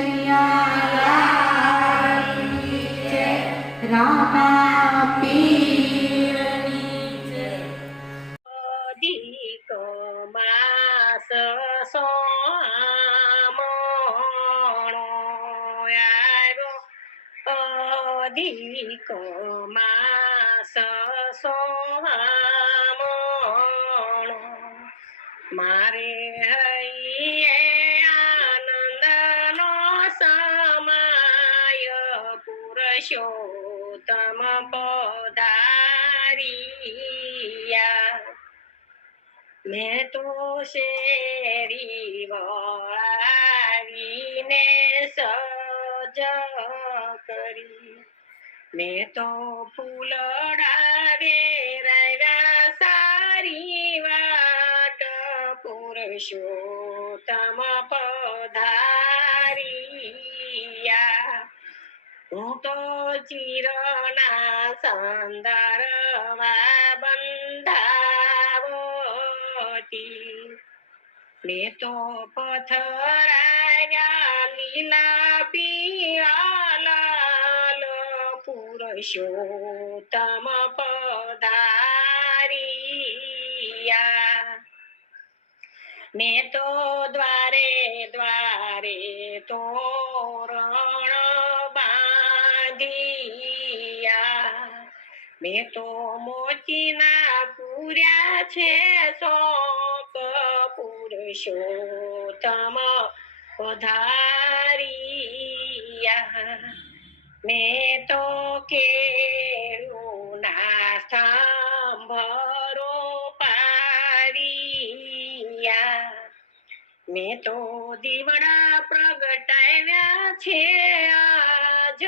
કનૈયા રામા પીરની જય. અધિક માસ સોમણો આવ્યો, અધિક માસ સોમણો મારે હૈયે આનંદનો સમાય પુરુષોત્તમ પધારિયા. મેં તો શેરી વળાવીને સજ કરી, મેં તો ફૂલડા વેરાવ્યા સારી વાટ પુરુષોત્તમ પધારિયા. હું તો ચિરના સંદરવા બંધાવતી, મેં તો પથરાયા લીલા પીળા લાલ પુરુષોત્તમ પધારિયા. મેં તો દ્વારે દ્વારે તોરણ બાંધિયા, મેં તો મોતીના પૂર્યા છે શોક પુરુષોત્તમ પધારિયા. મેં તો કેળુના સ્તંભરો પાવ્યા, મેં તો દીવડા પ્રગટાવ્યા છે આજ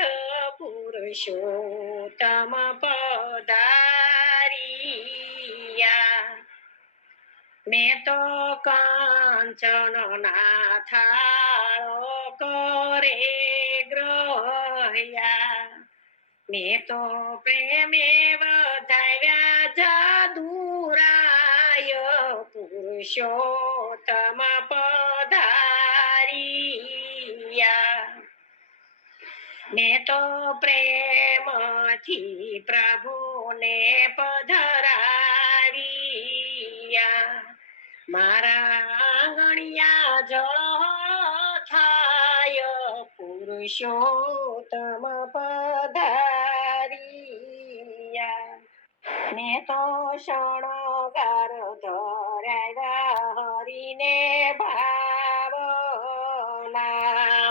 પુરુષોત્તમ પધારિયા. મેં તો કાંચનના થાળો કરે ગ્રહ્યા, મેં તો પ્રેમે વધાવ્યા જાદુરાય પુરુષોત્તમ પધારિયા. મેં તો પ્રેમથી પ્રભુને પધરાવ્યા, મારા આંગણિયા જળ થાય પુરુષોત્તમ પધારિયા. મેં તો શણગાર ધરાવ્યા હરીને ભાવના,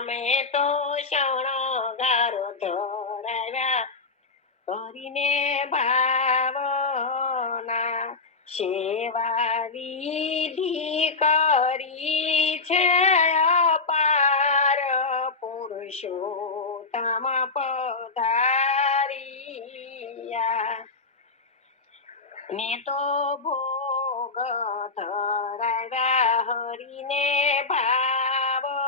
મેં તો શણગાર ધરાવ્યા હરીને ભાવના. સેવા વિધિ કરી છે અપાર પુરુષોત્તમ પધારિયા. મેં તો ભોગ ધરાવ્યા હરીને ભાવથી,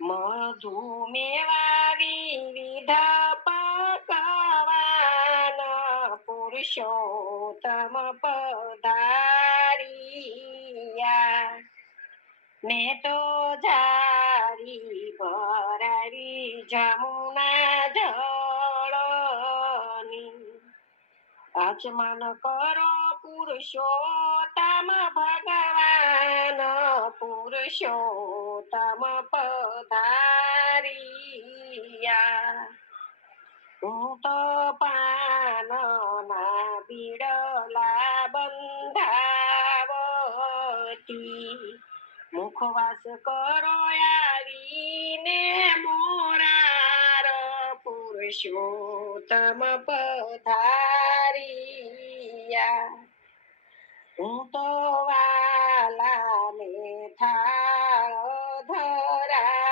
મધુમેવા વિવિધ પકવાન પુરુષોત્તમ પધારિયા. મેં તો જારી ભરાવી જમુના જળની, આચમન કરો પુરુષોત્તમ ભગવાન પુરુષોત્તમ પધારિયા. હું તો પાનના બીડલા બંધાવતી, મુખવાસ કરો આવીને મોરાર પુરુષોત્તમ પધારિયા. હું તો વાલાને થાળ ધરાવતી,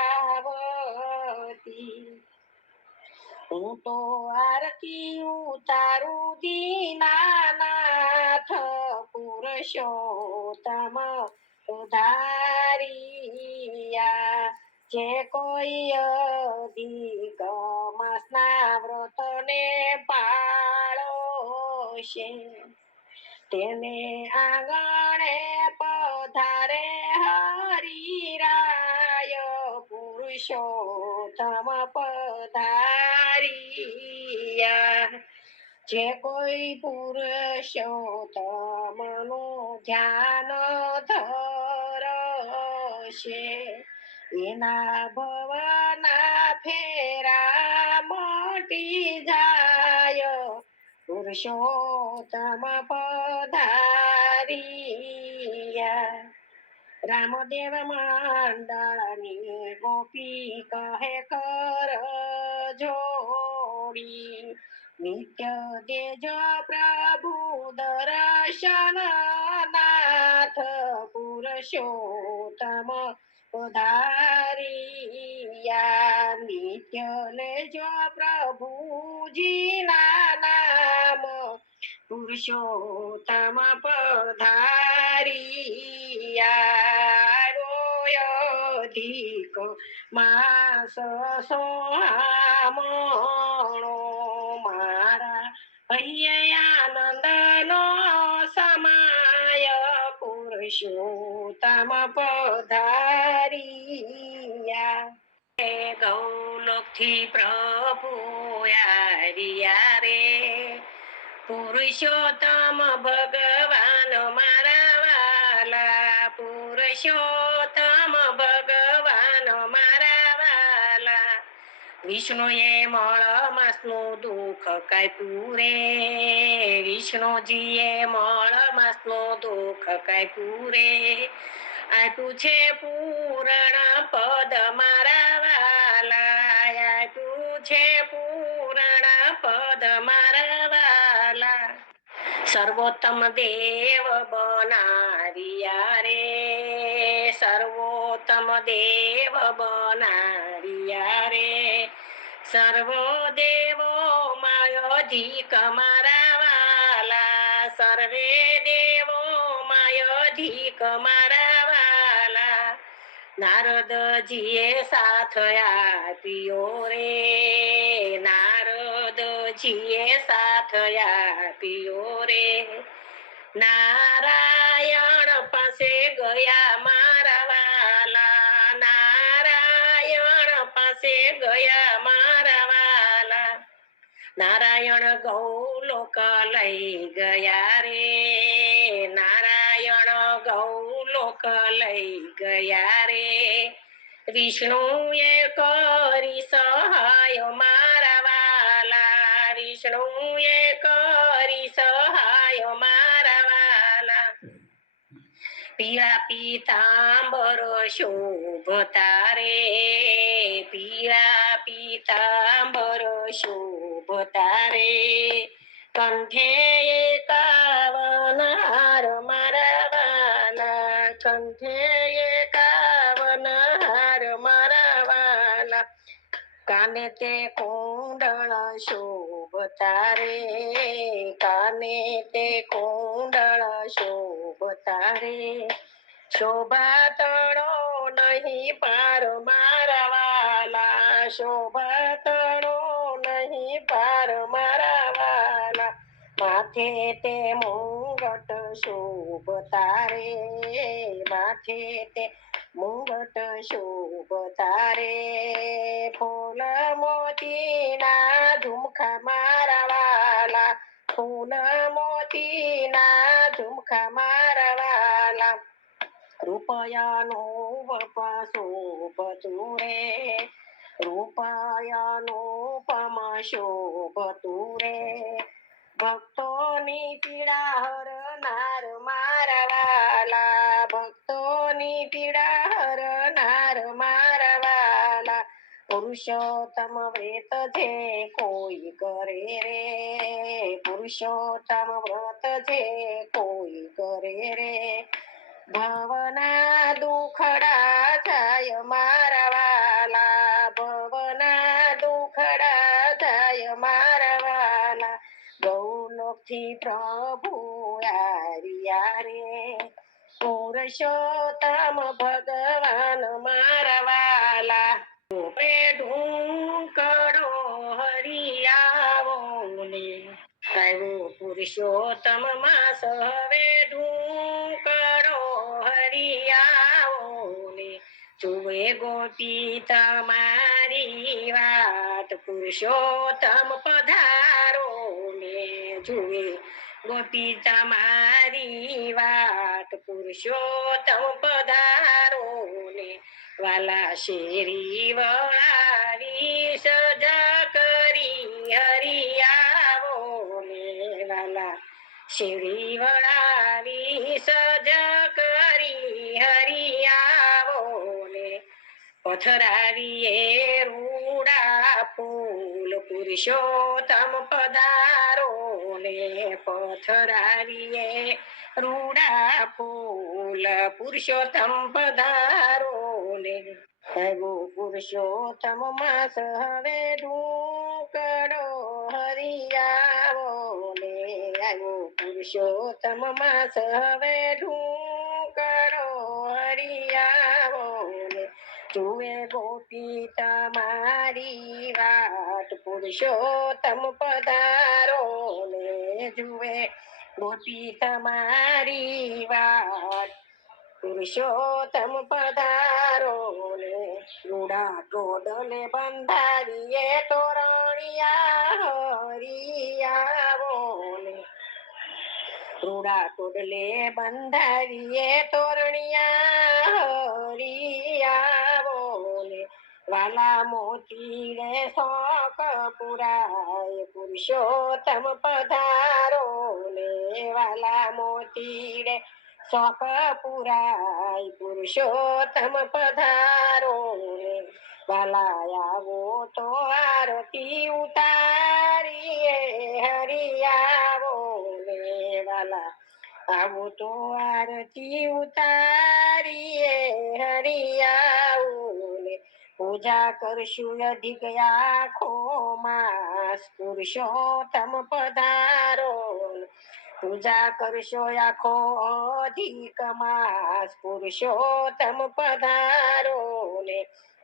હું તો આરતી ઉતારું દીનાનાથ પુરુષોત્તમ પધારિયા. જે કોઈ અધિક માસના વ્રતને પાળોશે, તેને આંગણે પધારે હરિરાય પુરુષોત્તમ પધારિયા જે કોઈ પુરુષોત્તમનું ધ્યાન ધરશે એના ભવના ફેરા મટી જાય પુરુષોત્તમ પધારિયા રામદેવ મંડળની ગોપી કહે કર જોડી નિત્ય દેજો પ્રભુ દર્શન નાથ પુરુષોત્તમ પધારિયા નિત્ય લેજો પ્રભુજી નામ પુરુષોત્તમ પધારિયા રોયધિક માસ સોહામણો મારા આનંદનો સમાય પુરુષોત્તમ પધારિયા ગૌલોકથી પ્રભુ આવ્યા રે પુરુષોત્તમ ભગવાન મારા વાલા પુરુષોત્તમ ભગવાન મારા વાલા વિષ્ણુએ મળમાસનું દુઃખ કાપ્યું રે વિષ્ણુજીએ મળમાસનું દુઃખ કાપ્યું રે આપ્યું છે પૂરણ પદ મારા વાલા આપ્યું છે પૂરણ પદ મારા વાલા સર્વોત્તમ દેવ બનાવ્યા રે સર્વોત્તમ દેવ બનાવ્યા રે સર્વ દેવો માયોધિક મારા વાલા સર્વે દેવો માયોધિક મારા વાલા નારદજીએ સાથ આપ્યો રે નારદજીએ સાથ આપ્યો રે નારાયણ પાસે ગયા મારા વાલા નારાયણ પાસે ગયા મારા વાલા નારાયણ ગૌલોક લઈ ગયા રે નારાયણ ગૌલોક લઈ ગયા રે વિષ્ણુએ કરી સહાય મારા વાલા વિષ્ણુએ કરી સહાય મારા વાલા પીળા પીતાંબર શોભતા રે પીળા પીતાંબર શોભતા રે કંઠે એકાવન હાર મારા વાલા કંઠે એકાવન હાર મારા વાલા કાને તે કુંડળ શોભતા રે કાને તે કુંડળ શોભતા રે શોભા તણો નહીં પાર મારા વાલા શોભા તણો નહીં પાર મારા વાલા માથે તે મુંગટ શોભતા રે માથે તે મુંગટ શોભતા રે ફૂલ મોતીના ઝુમખા મારા વાલા ફૂલ મોતીના ઝુમખા મારા વાલા રૂપયાનું વપ શોભતું રે રૂપયાનું પમ શોભતું રે ભક્તોની પીડા હરનાર મારા વાલા ભક્તોની પીડા હરનાર મારા વાલા પુરુષોત્તમ વ્રત છે કોઈ કરે રે પુરુષોત્તમ વ્રત છે કોઈ કરે રે ભવના દુખડા જાય મારા વાલા ભવના દુખડા જાય મારા વાલા ગૌલોકથી પ્રભુ આવ્યા રે પુરુષોત્તમ ભગવાન મારા વાલા ઢૂંકડો હરિયાવો ને આવ્યો પુરુષોત્તમ માસ હવે ઢૂંકડો હરિયાવો ને જુએ ગોપી તમારી વાત પુરુષોત્તમ પધારો ને જુએ ગોપી તમારી વાત પુરુષોત્તમ પધારો ને વાલા શેરી વળાવી સજા કરી હરિયાવો ને વાલા શેરી વળાવી સજા કરી હરિયાવો ને પથરાવીએ રૂડા ફૂલ પુરુષોત્તમ પધારો ને પથરાવીએ રૂડા ફૂલ પુરુષોત્તમ પધારો ને આવ્યો પુરુષોત્તમ માસ હવે ઢૂકડો હરિયાવો ને આવ્યો પુરુષોત્તમ માસ હવે ઢૂકડો હરિયાવો ને જુએ ગોપી તમારી વાત પુરુષોત્તમ પધારો ને જુએ ગોપી તમારી વાત પુરુષોત્તમ પધારો ને રૂડા ટોડલે બંધાવીએ તોરણિયા હરિયાવો ને રૂડા ટોડલે બંધાવીએ તોરણિયા હરિયાવો ને વાલા મોતી રે શોક પુરાય પુરુષોત્તમ પધારો ને વાલા મોતી રે શોક પુરાય પુરુષોત્તમ પધારો ને વાલા આવો તો આરતી ઉતારીએ હરિયાવો ને વાલા આવો તો આરતી ઉતારીએ હરિયાવો ને પૂજા કરશું અધિક આખો માસ પુરુષોત્તમ પધારો પૂજા કરશો આખો અધિક માસ પુરુષોત્તમ પધારો ને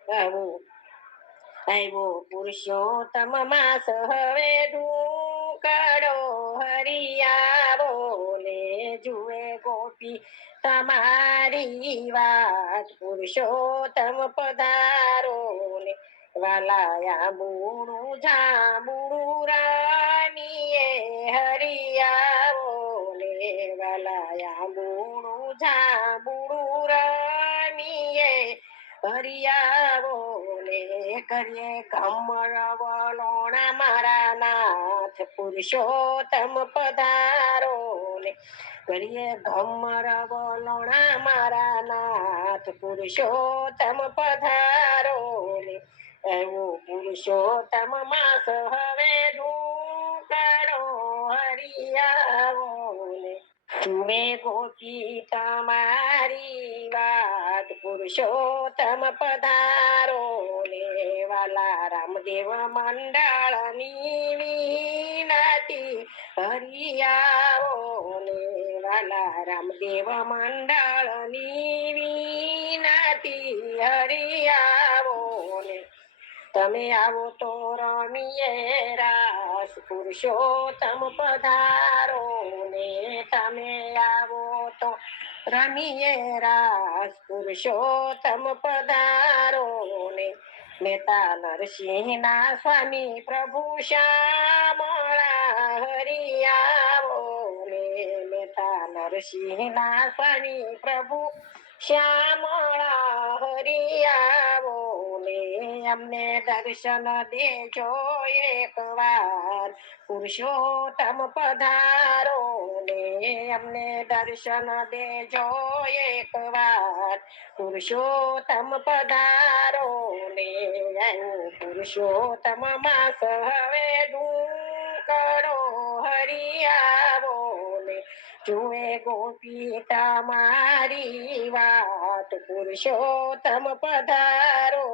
આવ્યો પુરુષોત્તમ માસ હવે ઢૂકડો હરિયાવો ને જુએ ગોપી તમારી વાત પુરુષોત્તમ પધારો ને વાલાયા બુણું જાંબુડું રામીએ હરિયાવો ને વાલાયા બુણું જાંબુડું રામીએ હરિયાવો ને કરીએ કમર વલોણા મારા નાથ પુરુષોત્તમ પધારો ને કરીએ કમર વલોણા મારા નાથ પુરુષોત્તમ પધારો ને એવો પુરુષોત્તમ માસ હવે ઢૂકડો હરિયાવો ને જુએ ગોપી તમારી વાત પુરુષોત્તમ પધારો ને વાલા રામદેવ મંડળની વિનતી હરિયાવો ને વાલા રામદેવ મંડળની વિનતી હરિયાવો ને તમે આવો તો રમીએ રાસ પુરુષોત્તમ પધારો ને તમે આવો તો રમીએ રાસ પુરુષોત્તમ પધારો ને નેતા નરસિંહના સ્વામી પ્રભુ શ્યામળા હરિયાવો ને નેતા નરસિંહના સ્વામી પ્રભુ શ્યામળા હરિયાવો ને અમને દર્શન દેજો એકવાર પુરુષોત્તમ પધારો ને અમને દર્શન દેજો એકવાર પુરુષોત્તમ પધારો ને પુરુષોત્તમ માસ હવે ઢૂકડો હરિયાવો ને જુએ ગોપી તમારી વાત પુરુષોત્તમ પધારો